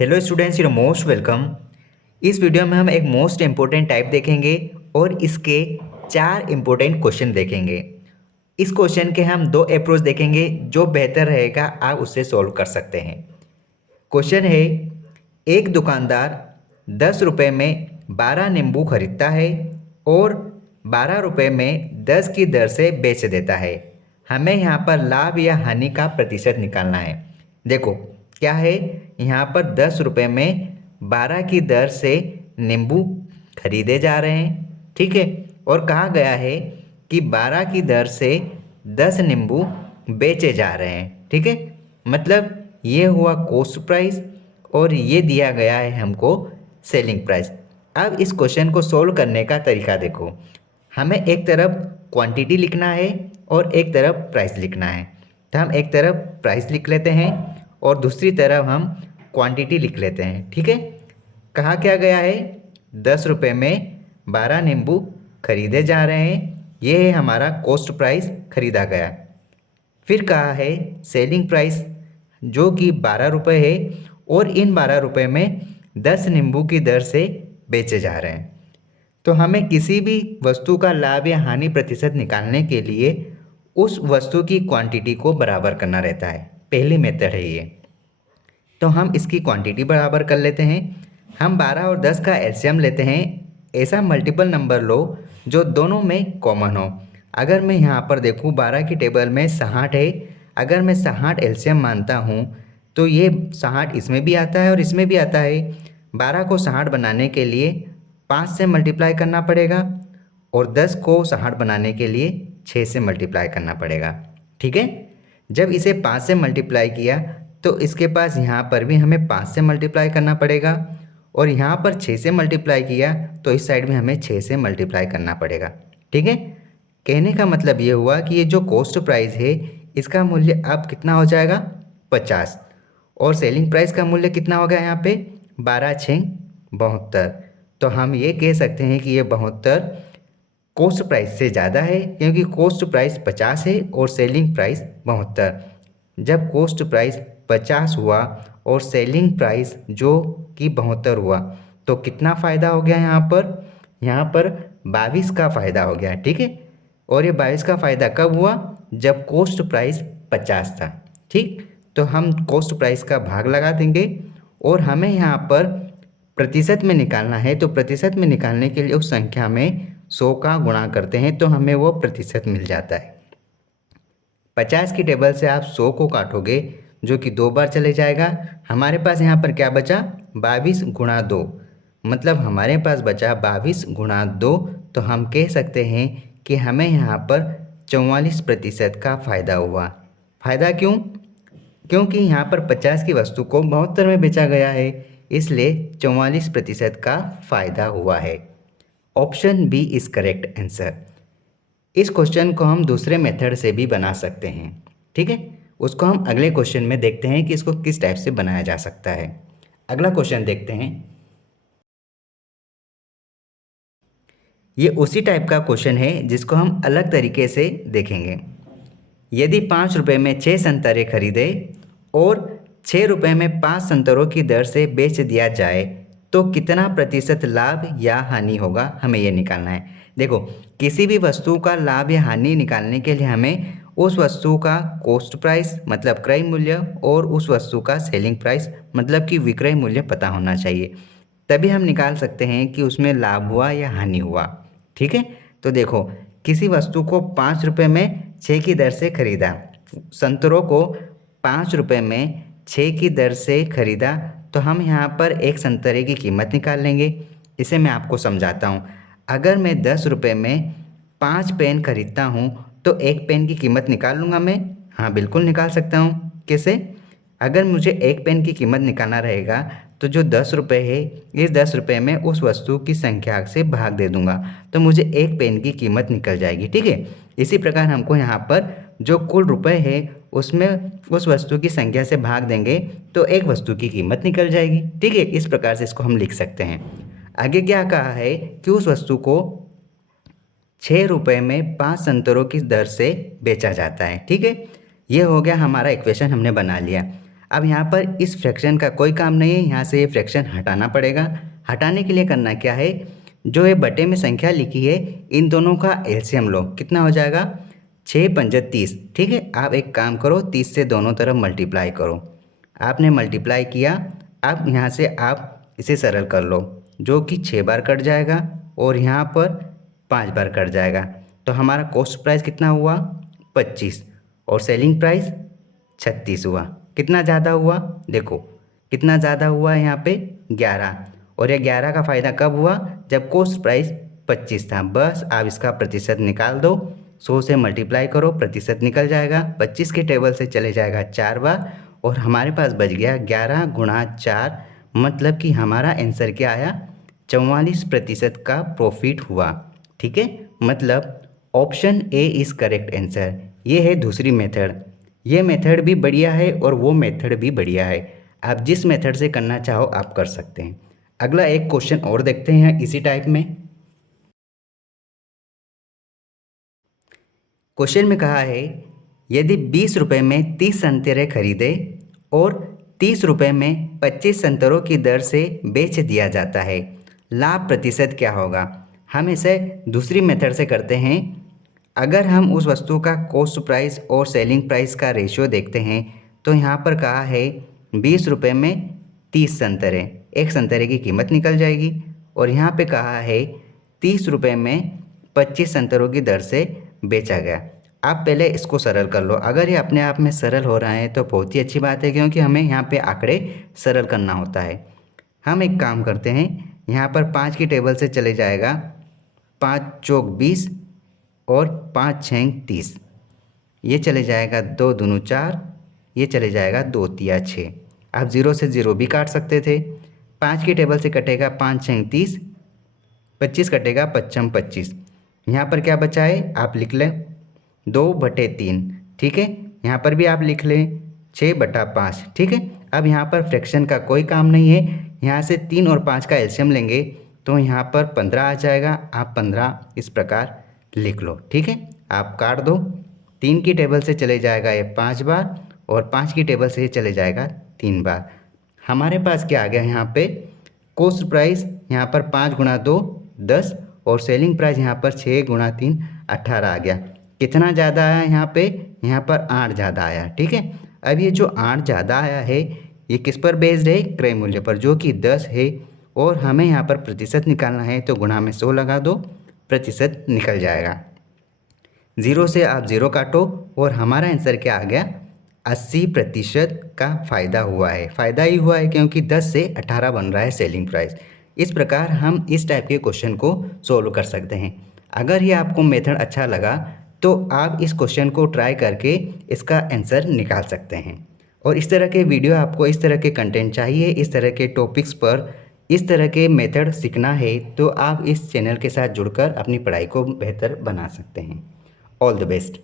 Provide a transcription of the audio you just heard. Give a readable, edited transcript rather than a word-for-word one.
Hello students, you most welcome. इस video में हम एक मोस्ट इम्पोर्टेंट टाइप देखेंगे और इसके 4 इम्पोर्टेंट क्वेश्चन देखेंगे। इस क्वेश्चन के हम 2 अप्रोच देखेंगे, जो बेहतर रहेगा आप उससे सॉल्व कर सकते हैं। क्वेश्चन है, एक दुकानदार 10 रुपये में 12 नींबू खरीदता है और 12 रुपये में 10 की दर से बेच देता है। हमें यहाँ पर लाभ या हानि का प्रतिशत निकालना है। देखो क्या है, यहाँ पर 10 रुपये में 12 की दर से नींबू खरीदे जा रहे हैं, ठीक है। और कहा गया है कि 12 की दर से 10 नींबू बेचे जा रहे हैं, ठीक है। मतलब ये हुआ कॉस्ट प्राइस और ये दिया गया है हमको सेलिंग प्राइस। अब इस क्वेश्चन को सोल्व करने का तरीका देखो। हमें एक तरफ क्वांटिटी लिखना है और एक तरफ प्राइस लिखना है। तो हम एक तरफ प्राइस लिख लेते हैं और दूसरी तरफ हम क्वांटिटी लिख लेते हैं, ठीक है। कहा क्या गया है, 10 रुपये में 12 नींबू खरीदे जा रहे हैं, ये है हमारा कॉस्ट प्राइस खरीदा गया। फिर कहा है सेलिंग प्राइस, जो कि 12 रुपये है और इन 12 रुपये में 10 नींबू की दर से बेचे जा रहे हैं। तो हमें किसी भी वस्तु का लाभ या हानि प्रतिशत निकालने के लिए उस वस्तु की क्वांटिटी को बराबर करना रहता है। पहली मेथड है ये। तो हम इसकी क्वांटिटी बराबर कर लेते हैं। हम 12 और 10 का एलसीएम लेते हैं। ऐसा मल्टीपल नंबर लो जो दोनों में कॉमन हो। अगर मैं यहाँ पर देखूँ 12 की टेबल में 60 है, अगर मैं 60 एलसीएम मानता हूँ तो ये 60 इसमें भी आता है और इसमें भी आता है। 12 को 60 बनाने के लिए 5 से मल्टीप्लाई करना पड़ेगा और 10 को 60 बनाने के लिए 6 से मल्टीप्लाई करना पड़ेगा, ठीक है। जब इसे 5 से मल्टीप्लाई किया तो इसके पास यहाँ पर भी हमें 5 से मल्टीप्लाई करना पड़ेगा और यहाँ पर 6 से मल्टीप्लाई किया तो इस साइड में हमें 6 से मल्टीप्लाई करना पड़ेगा, ठीक है। कहने का मतलब ये हुआ कि ये जो कॉस्ट प्राइस है इसका मूल्य अब कितना हो जाएगा, 50। और सेलिंग प्राइस का मूल्य कितना हो गया यहाँ पे, 12 6 72। तो हम ये कह सकते हैं कि ये 72 कॉस्ट प्राइस से ज़्यादा है, क्योंकि कॉस्ट प्राइस 50 है और सेलिंग प्राइस 72। जब कॉस्ट प्राइस 50 हुआ और सेलिंग प्राइस जो कि 72 हुआ तो कितना फ़ायदा हो गया यहाँ पर 22 का फ़ायदा हो गया, ठीक है। और ये 22 का फ़ायदा कब हुआ, जब कॉस्ट प्राइस 50 था, ठीक। तो हम कॉस्ट प्राइस का भाग लगा देंगे और हमें यहाँ पर प्रतिशत में निकालना है। तो प्रतिशत में निकालने के लिए उस संख्या में 100 का गुणा करते हैं तो हमें वो प्रतिशत मिल जाता है। 50 की टेबल से आप 100 को काटोगे जो कि 2 बार चले जाएगा। हमारे पास यहाँ पर क्या बचा, 22 गुणा 2, मतलब हमारे पास बचा 22 गुणा 2। तो हम कह सकते हैं कि हमें यहाँ पर 44% का फ़ायदा हुआ। फ़ायदा क्यों, क्योंकि यहाँ पर 50 की वस्तु को 72 में बेचा गया है, इसलिए 44% का फ़ायदा हुआ है। Option B is correct answer. इस क्वेश्चन को हम दूसरे मेथड से भी बना सकते हैं, ठीक है। उसको हम अगले क्वेश्चन में देखते हैं कि इसको किस टाइप से बनाया जा सकता है। अगला क्वेश्चन देखते हैं। ये उसी टाइप का क्वेश्चन है जिसको हम अलग तरीके से देखेंगे। यदि 5 रुपये में 6 संतरे खरीदे और 6 रुपये में 5 संतरों की दर से बेच दिया जाए तो कितना प्रतिशत लाभ या हानि होगा, हमें ये निकालना है। देखो, किसी भी वस्तु का लाभ या हानि निकालने के लिए हमें उस वस्तु का कॉस्ट प्राइस मतलब क्रय मूल्य और उस वस्तु का सेलिंग प्राइस मतलब कि विक्रय मूल्य पता होना चाहिए। तभी हम निकाल सकते हैं कि उसमें लाभ हुआ या हानि हुआ, ठीक है। तो देखो, किसी वस्तु को 5 रुपये में 6 की दर से खरीदा, संतरों को 5 रुपये में 6 की दर से खरीदा, तो हम यहाँ पर एक संतरे की कीमत निकाल लेंगे। इसे मैं आपको समझाता हूँ। अगर मैं 10 रुपये में 5 पेन खरीदता हूँ तो एक पेन की कीमत निकाल लूँगा मैं, हाँ बिल्कुल निकाल सकता हूँ। कैसे, अगर मुझे एक पेन की कीमत निकालना रहेगा तो जो 10 रुपये है, इस 10 रुपये में उस वस्तु की संख्या से भाग दे दूंगा तो मुझे एक पेन की कीमत निकल जाएगी, ठीक है। इसी प्रकार हमको यहाँ पर जो कुल रुपए है उसमें उस वस्तु की संख्या से भाग देंगे तो एक वस्तु की कीमत निकल जाएगी, ठीक है। इस प्रकार से इसको हम लिख सकते हैं। आगे क्या कहा है कि उस वस्तु को 6 रुपये में 5 संतरों की दर से बेचा जाता है, ठीक है। ये हो गया हमारा इक्वेशन, हमने बना लिया। अब यहाँ पर इस फ्रैक्शन का कोई काम नहीं है, यहाँ से ये फ्रैक्शन हटाना पड़ेगा। हटाने के लिए करना क्या है, जो ये बटे में संख्या लिखी है इन दोनों का एलसीएम लो। कितना हो जाएगा, 6 पंजे 30। ठीक है, आप एक काम करो, 30 से दोनों तरफ मल्टीप्लाई करो। आपने मल्टीप्लाई किया, अब यहाँ से आप इसे सरल कर लो, जो कि 6 बार कट जाएगा और यहाँ पर 5 बार कट जाएगा। तो हमारा कॉस्ट प्राइस कितना हुआ, 25, और सेलिंग प्राइस 36 हुआ। कितना ज़्यादा हुआ, देखो कितना ज़्यादा हुआ है यहाँ पे 11, और ये 11 का फ़ायदा कब हुआ, जब कॉस्ट प्राइस 25 था। बस आप इसका प्रतिशत निकाल दो, 100 से मल्टीप्लाई करो, प्रतिशत निकल जाएगा। 25 के टेबल से चले जाएगा 4 बार, और हमारे पास बच गया 11 गुणा 4, मतलब कि हमारा आंसर क्या आया, 44% का प्रॉफिट हुआ। ठीक है, मतलब option A is correct answer. ये है दूसरी मेथड। ये मेथड भी बढ़िया है और वो मेथड भी बढ़िया है, आप जिस मेथड से करना चाहो आप कर सकते हैं। अगला एक क्वेश्चन और देखते हैं इसी टाइप में। क्वेश्चन में कहा है, यदि 20 रुपये में 30 संतरे खरीदे और 30 रुपये में 25 संतरों की दर से बेच दिया जाता है, लाभ प्रतिशत क्या होगा। हम इसे दूसरी मेथड से करते हैं। अगर हम उस वस्तु का कॉस्ट प्राइस और सेलिंग प्राइस का रेशियो देखते हैं, तो यहाँ पर कहा है 20 रुपये में 30 संतरे, एक संतरे की कीमत निकल जाएगी, और यहाँ पे कहा है 30 रुपये में 25 संतरों की दर से बेचा गया। आप पहले इसको सरल कर लो। अगर ये अपने आप में सरल हो रहा है तो बहुत ही अच्छी बात है, क्योंकि हमें यहाँ पे आंकड़े सरल करना होता है। हम एक काम करते हैं, यहाँ पर 5 की टेबल से चले जाएगा 5 चौक 20 और 5 छः 30, ये चले जाएगा 2 दूनी 4, ये चले जाएगा 2 तिया 6। आप 0 से 0 भी काट सकते थे। 5 की टेबल से कटेगा 5 छः 30, 25 कटेगा 5 25। यहाँ पर क्या बचा है, आप लिख लें 2/3। ठीक है, यहाँ पर भी आप लिख लें 6/5। ठीक है, अब यहाँ पर फ्रैक्शन का कोई काम नहीं है, यहाँ से 3 और 5 का एलसीएम लेंगे तो यहाँ पर 15 आ जाएगा। आप 15 इस प्रकार लिख लो। ठीक है, आप काट दो। 3 की टेबल से चले जाएगा ये 5 बार, और 5 की टेबल से ये चले जाएगा 3 बार। हमारे पास क्या आ गया, यहाँ पे कॉस्ट प्राइस यहाँ पर 5 गुणा 2 10, और सेलिंग प्राइस यहाँ पर 6 गुणा 3 18 आ गया। कितना ज़्यादा आया यहाँ पर 8 ज़्यादा आया। ठीक है, अब ये जो 8 ज़्यादा आया है ये किस पर बेस्ड है, क्रय मूल्य पर, जो कि 10 है, और हमें यहाँ पर प्रतिशत निकालना है तो गुणा में 100 लगा दो, प्रतिशत निकल जाएगा। 0 से आप 0 काटो और हमारा आंसर क्या आ गया, 80% का फ़ायदा हुआ है। फ़ायदा ही हुआ है क्योंकि 10 से 18 बन रहा है सेलिंग प्राइस। इस प्रकार हम इस टाइप के क्वेश्चन को सोल्व कर सकते हैं। अगर ये आपको मेथड अच्छा लगा तो आप इस क्वेश्चन को ट्राई करके इसका आंसर निकाल सकते हैं। और इस तरह के वीडियो, आपको इस तरह के कंटेंट चाहिए, इस तरह के टॉपिक्स पर इस तरह के मेथड सीखना है, तो आप इस चैनल के साथ जुड़कर अपनी पढ़ाई को बेहतर बना सकते हैं। All the best.